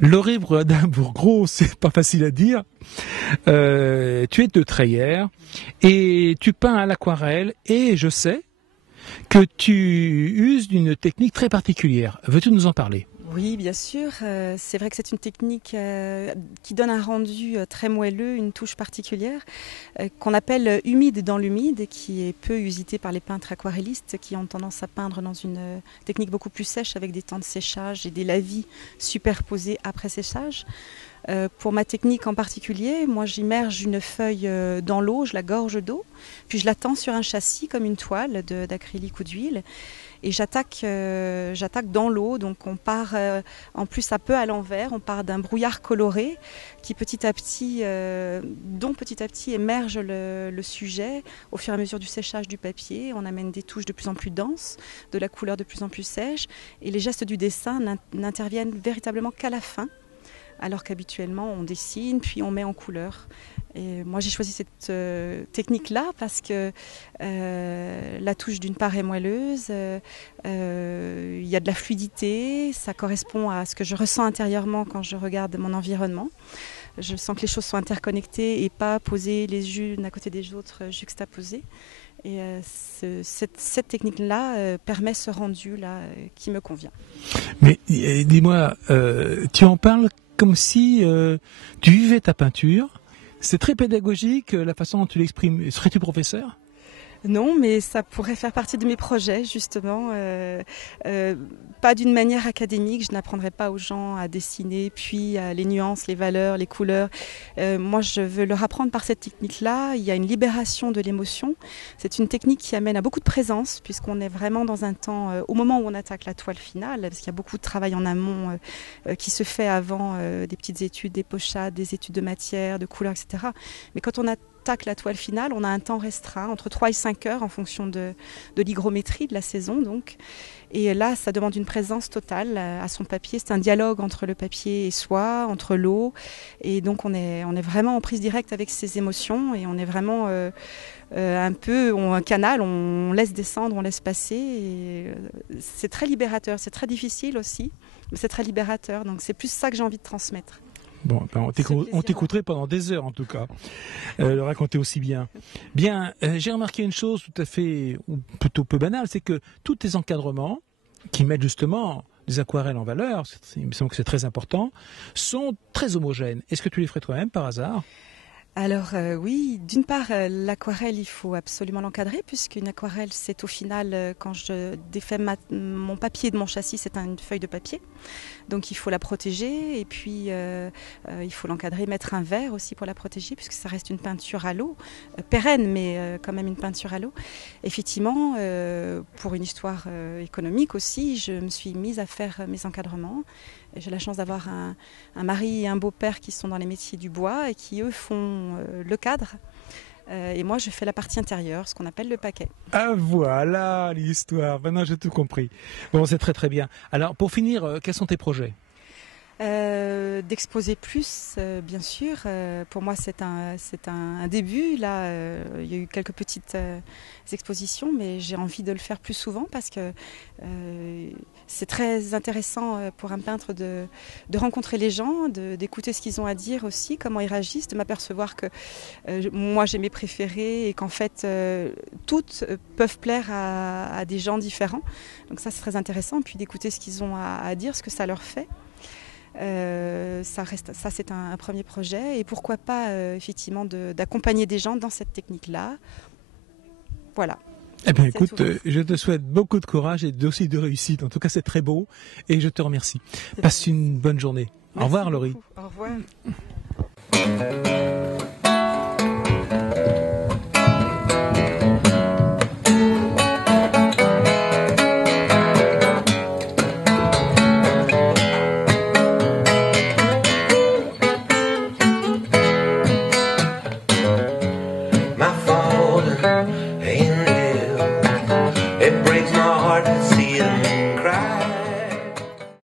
Laurie Bredin-Bourgros, c'est pas facile à dire. Tu es de Treillères et tu peins à l'aquarelle et je sais que tu uses d'une technique très particulière. Veux-tu nous en parler? Oui, bien sûr. C'est vrai que c'est une technique qui donne un rendu très moelleux, une touche particulière, qu'on appelle humide dans l'humide et qui est peu usitée par les peintres aquarellistes qui ont tendance à peindre dans une technique beaucoup plus sèche avec des temps de séchage et des lavis superposés après séchage. Pour ma technique en particulier, moi j'immerge une feuille dans l'eau, je la gorge d'eau, puis je la tends sur un châssis comme une toile d'acrylique ou d'huile et j'attaque dans l'eau. Donc on part en plus un peu à l'envers, on part d'un brouillard coloré qui petit à petit émerge le sujet au fur et à mesure du séchage du papier. On amène des touches de plus en plus denses, de la couleur de plus en plus sèche et les gestes du dessin n'interviennent véritablement qu'à la fin. Alors qu'habituellement on dessine puis on met en couleur. Et moi j'ai choisi cette technique-là parce que la touche d'une part est moelleuse, il y a de la fluidité, ça correspond à ce que je ressens intérieurement quand je regarde mon environnement. Je sens que les choses sont interconnectées et pas posées les unes à côté des autres, juxtaposées. Et cette technique-là permet ce rendu-là qui me convient. Mais dis-moi, tu en parles comme si tu vivais ta peinture. C'est très pédagogique la façon dont tu l'exprimes. Serais-tu professeur ? Non, mais ça pourrait faire partie de mes projets, justement. Pas d'une manière académique, je n'apprendrai pas aux gens à dessiner, puis les nuances, les valeurs, les couleurs. Moi, je veux leur apprendre par cette technique-là. Il y a une libération de l'émotion. C'est une technique qui amène à beaucoup de présence, puisqu'on est vraiment dans un temps, au moment où on attaque la toile finale, parce qu'il y a beaucoup de travail en amont qui se fait avant des petites études, des pochades, des études de matière, de couleurs, etc. Mais quand on attaque la toile finale, on a un temps restreint, entre 3 et 5 heures en fonction de l'hygrométrie de la saison. Donc. Et là, ça demande une présence totale à son papier. C'est un dialogue entre le papier et soi, entre l'eau. Et donc, on est vraiment en prise directe avec ses émotions et on est vraiment un peu un canal, on laisse descendre, on laisse passer. Et c'est très libérateur, c'est très difficile aussi, mais c'est très libérateur. Donc, c'est plus ça que j'ai envie de transmettre. Bon, ben on t'écouterait pendant des heures en tout cas, le raconter aussi bien. Bien, j'ai remarqué une chose tout à fait, ou plutôt peu banale, c'est que tous tes encadrements, qui mettent justement des aquarelles en valeur, il me semble que c'est très important, sont très homogènes. Est-ce que tu les ferais toi-même par hasard ? Alors oui, d'une part, l'aquarelle, il faut absolument l'encadrer, puisqu'une aquarelle, c'est au final, quand je défais mon papier de mon châssis, c'est une feuille de papier. Donc il faut la protéger, et puis il faut l'encadrer, mettre un verre aussi pour la protéger, puisque ça reste une peinture à l'eau, pérenne, mais quand même une peinture à l'eau. Effectivement, pour une histoire économique aussi, je me suis mise à faire mes encadrements. J'ai la chance d'avoir un mari et un beau-père qui sont dans les métiers du bois et qui, eux, font le cadre. Et moi, je fais la partie intérieure, ce qu'on appelle le paquet. Ah voilà l'histoire, maintenant j'ai tout compris. Bon, c'est très très bien. Alors, pour finir, quels sont tes projets ? D'exposer plus, bien sûr. Pour moi, c'est un début. Là, il y a eu quelques petites expositions, mais j'ai envie de le faire plus souvent parce que c'est très intéressant pour un peintre de rencontrer les gens, d'écouter ce qu'ils ont à dire aussi, comment ils réagissent, de m'apercevoir que moi j'ai mes préférés et qu'en fait toutes peuvent plaire à des gens différents. Donc ça, c'est très intéressant. Puis d'écouter ce qu'ils ont à dire, ce que ça leur fait. Ça c'est un premier projet et pourquoi pas effectivement d'accompagner des gens dans cette technique-là. Voilà. Eh bien écoute, je te souhaite beaucoup de courage et aussi de réussite. En tout cas, c'est très beau et je te remercie. Passe une bonne journée. Au revoir, Laurie. Au revoir.